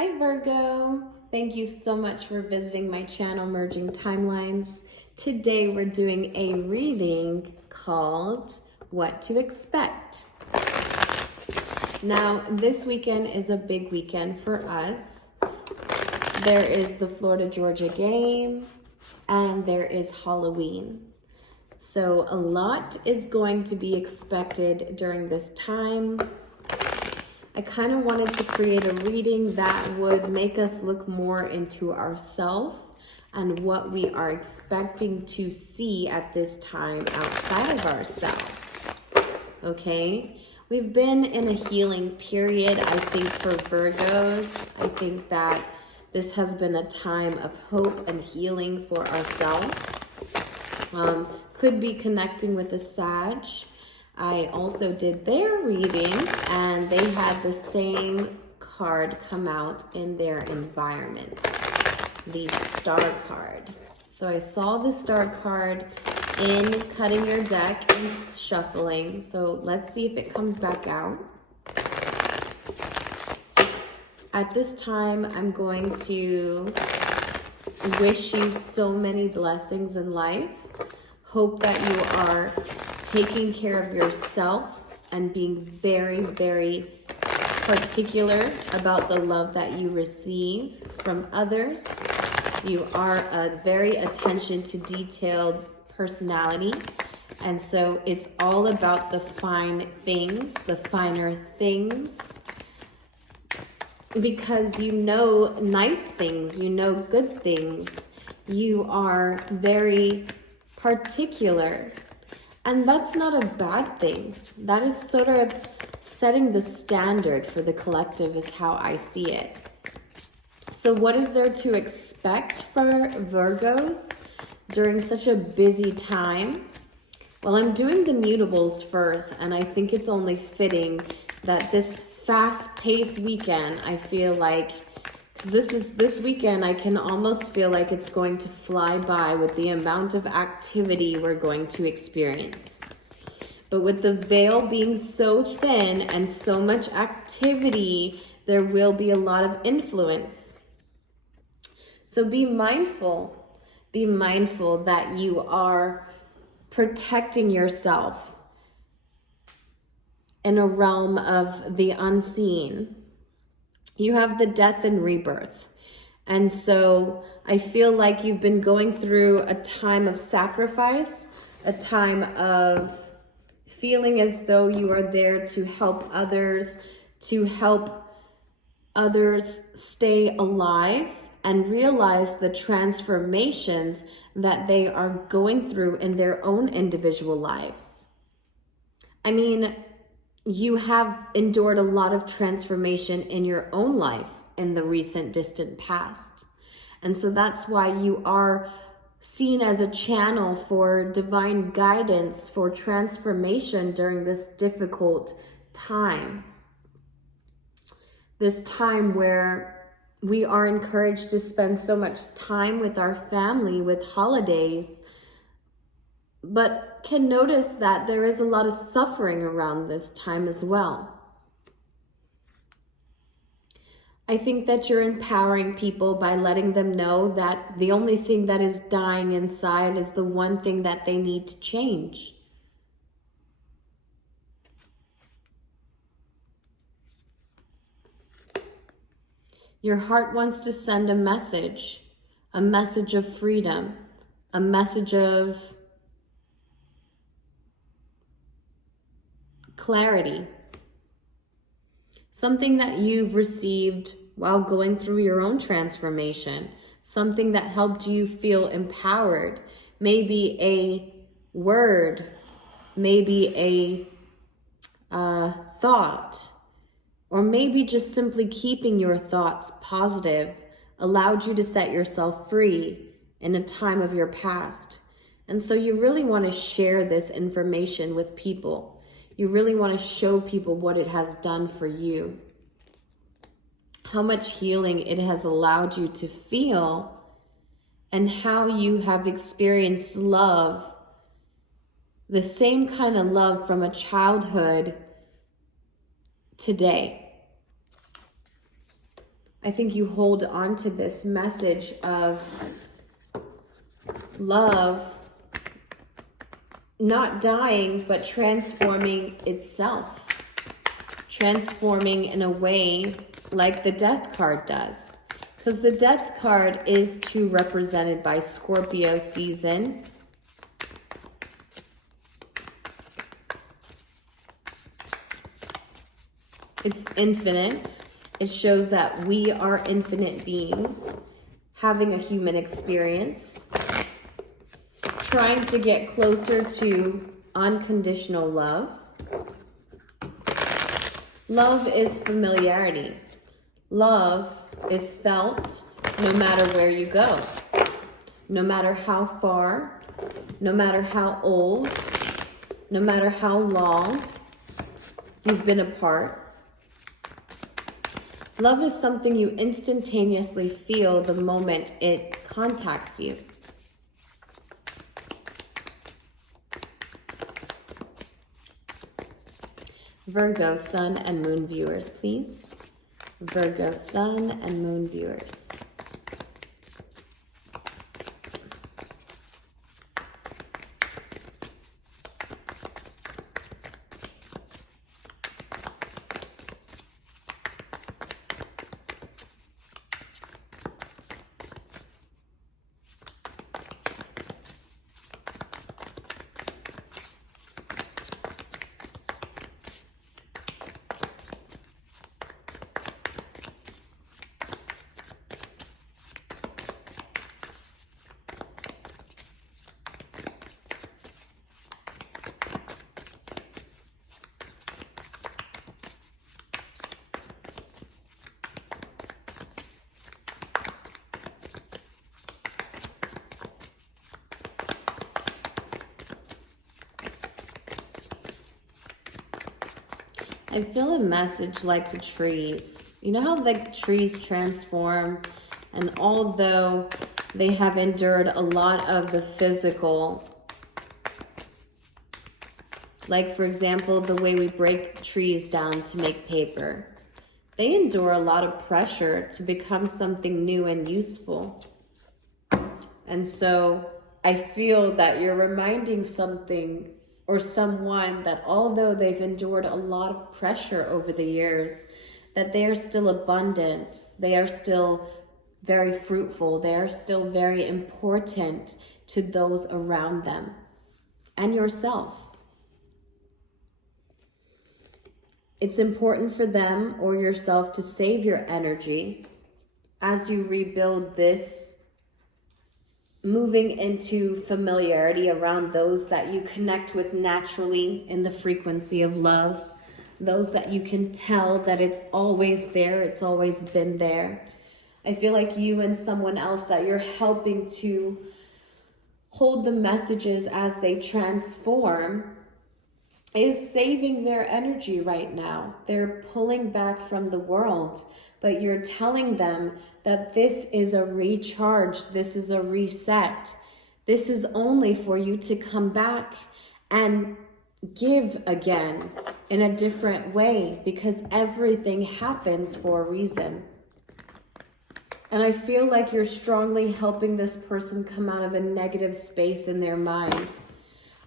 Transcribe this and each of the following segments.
Hi Virgo, thank you so much for visiting my channel Merging Timelines. Today we're doing a reading called What to Expect. Now this weekend is a big weekend for us. There is the Florida-Georgia game and there is Halloween. So a lot is going to be expected during this time. I kind of wanted to create a reading that would make us look more into ourselves and what we are expecting to see at this time outside of ourselves. Okay? We've been in a healing period, I think, for Virgos. I think that this has been a time of hope and healing for ourselves. Could be connecting with a Sag. I also did their reading and they had the same card come out in their environment, the Star card. So I saw the Star card in cutting your deck and shuffling. So let's see if it comes back out. At this time, I'm going to wish you so many blessings in life. Hope that you are taking care of yourself and being very, very particular about the love that you receive from others. You are a very attention to detailed personality. And so it's all about the fine things, the finer things. Because you know nice things, you know good things. You are very particular. And that's not a bad thing. That is sort of setting the standard for the collective is how I see it. So what is there to expect for Virgos during such a busy time? Well, I'm doing the mutables first, and I think it's only fitting that this fast-paced weekend, I feel like, this weekend, I can almost feel like it's going to fly by with the amount of activity we're going to experience. But with the veil being so thin and so much activity, there will be a lot of influence. So be mindful that you are protecting yourself in a realm of the unseen. You have the death and rebirth. And so I feel like you've been going through a time of sacrifice, a time of feeling as though you are there to help others stay alive and realize the transformations that they are going through in their own individual lives. I mean, you have endured a lot of transformation in your own life in the recent distant past. And so that's why you are seen as a channel for divine guidance, for transformation during this difficult time. This time where we are encouraged to spend so much time with our family, with holidays, but can notice that there is a lot of suffering around this time as well. I think that you're empowering people by letting them know that the only thing that is dying inside is the one thing that they need to change. Your heart wants to send a message of freedom, a message of clarity, something that you've received while going through your own transformation, something that helped you feel empowered, maybe a word, maybe a thought, or maybe just simply keeping your thoughts positive allowed you to set yourself free in a time of your past. And so you really want to share this information with people. You really want to show people what it has done for you, how much healing it has allowed you to feel, and how you have experienced love, the same kind of love from a childhood today. I think you hold on to this message of love not dying, but transforming itself. Transforming in a way like the death card does. Because the death card is too represented by Scorpio season. It's infinite. It shows that we are infinite beings having a human experience, trying to get closer to unconditional love. Love is familiarity. Love is felt no matter where you go, no matter how far, no matter how old, no matter how long you've been apart. Love is something you instantaneously feel the moment it contacts you. Virgo, Sun, and Moon viewers, please. Virgo, Sun, and Moon viewers. I feel a message like the trees. You know how like trees transform, and although they have endured a lot of the physical, like for example, the way we break trees down to make paper, they endure a lot of pressure to become something new and useful. And so I feel that you're reminding something or someone that although they've endured a lot of pressure over the years, that they are still abundant, they are still very fruitful, they are still very important to those around them and yourself. It's important for them or yourself to save your energy as you rebuild this, moving into familiarity around those that you connect with naturally in the frequency of love, those that you can tell that it's always there, it's always been there. I feel like you and someone else that you're helping to hold the messages as they transform is saving their energy right now. They're pulling back from the world, but you're telling them that this is a recharge, this is a reset. This is only for you to come back and give again in a different way, because everything happens for a reason. And I feel like you're strongly helping this person come out of a negative space in their mind.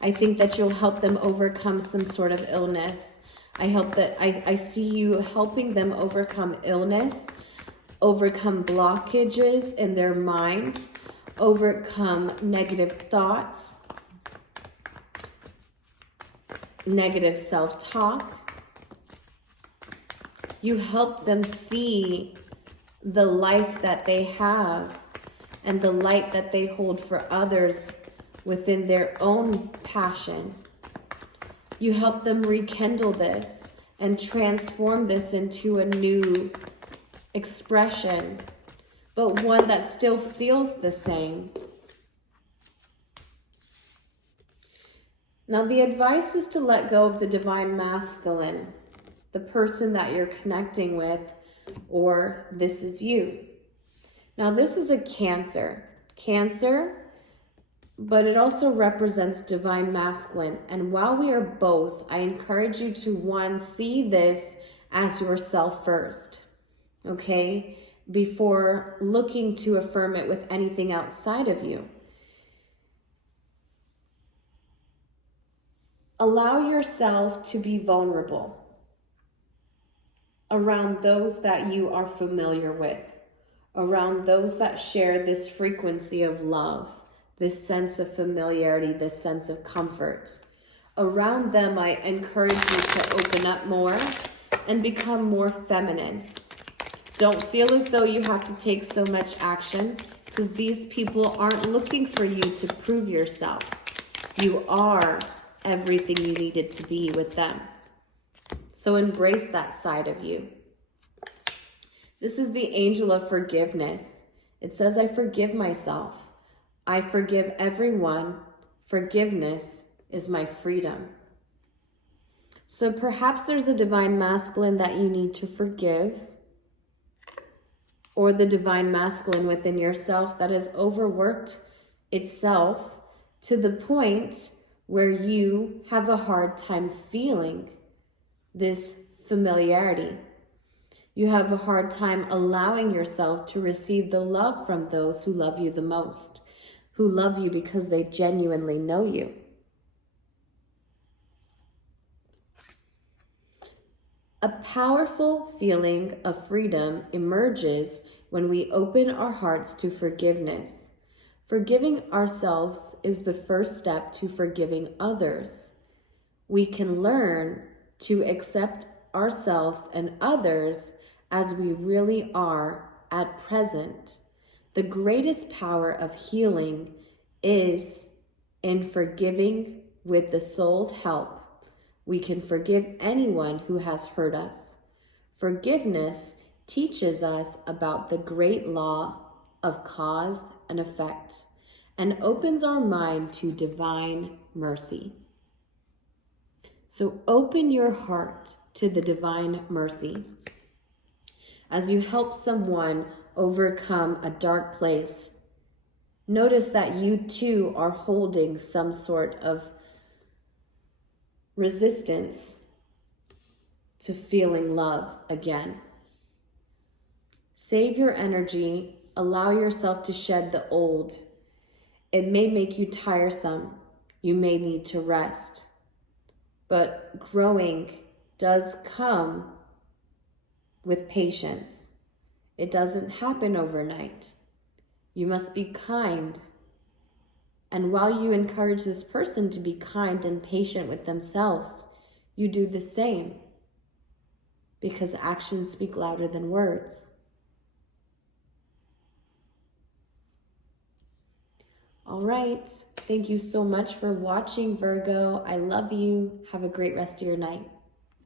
I think that you'll help them overcome some sort of illness. I see you helping them overcome illness, overcome blockages in their mind, overcome negative thoughts, negative self-talk. You help them see the life that they have and the light that they hold for others within their own passion. You help them rekindle this and transform this into a new expression, but one that still feels the same. Now, the advice is to let go of the divine masculine, the person that you're connecting with, or this is you. Now, this is a Cancer, but it also represents divine masculine. And while we are both, I encourage you to, one, see this as yourself first, okay? before looking to affirm it with anything outside of you. Allow yourself to be vulnerable around those that you are familiar with, around those that share this frequency of love, this sense of familiarity, this sense of comfort. Around them, I encourage you to open up more and become more feminine. Don't feel as though you have to take so much action, because these people aren't looking for you to prove yourself. You are everything you needed to be with them. So embrace that side of you. This is the angel of forgiveness. It says, I forgive myself. I forgive everyone. Forgiveness is my freedom. So perhaps there's a divine masculine that you need to forgive, or the divine masculine within yourself that has overworked itself to the point where you have a hard time feeling this familiarity. You have a hard time allowing yourself to receive the love from those who love you the most, who love you because they genuinely know you. A powerful feeling of freedom emerges when we open our hearts to forgiveness. Forgiving ourselves is the first step to forgiving others. We can learn to accept ourselves and others as we really are at present. The greatest power of healing is in forgiving with the soul's help. We can forgive anyone who has hurt us. Forgiveness teaches us about the great law of cause and effect and opens our mind to divine mercy. So open your heart to the divine mercy. As you help someone overcome a dark place, notice that you too are holding some sort of resistance to feeling love again. Save your energy, allow yourself to shed the old. It may make you tiresome, you may need to rest, but growing does come with patience. It doesn't happen overnight. You must be kind. And while you encourage this person to be kind and patient with themselves, you do the same, because actions speak louder than words. All right. Thank you so much for watching, Virgo. I love you. Have a great rest of your night.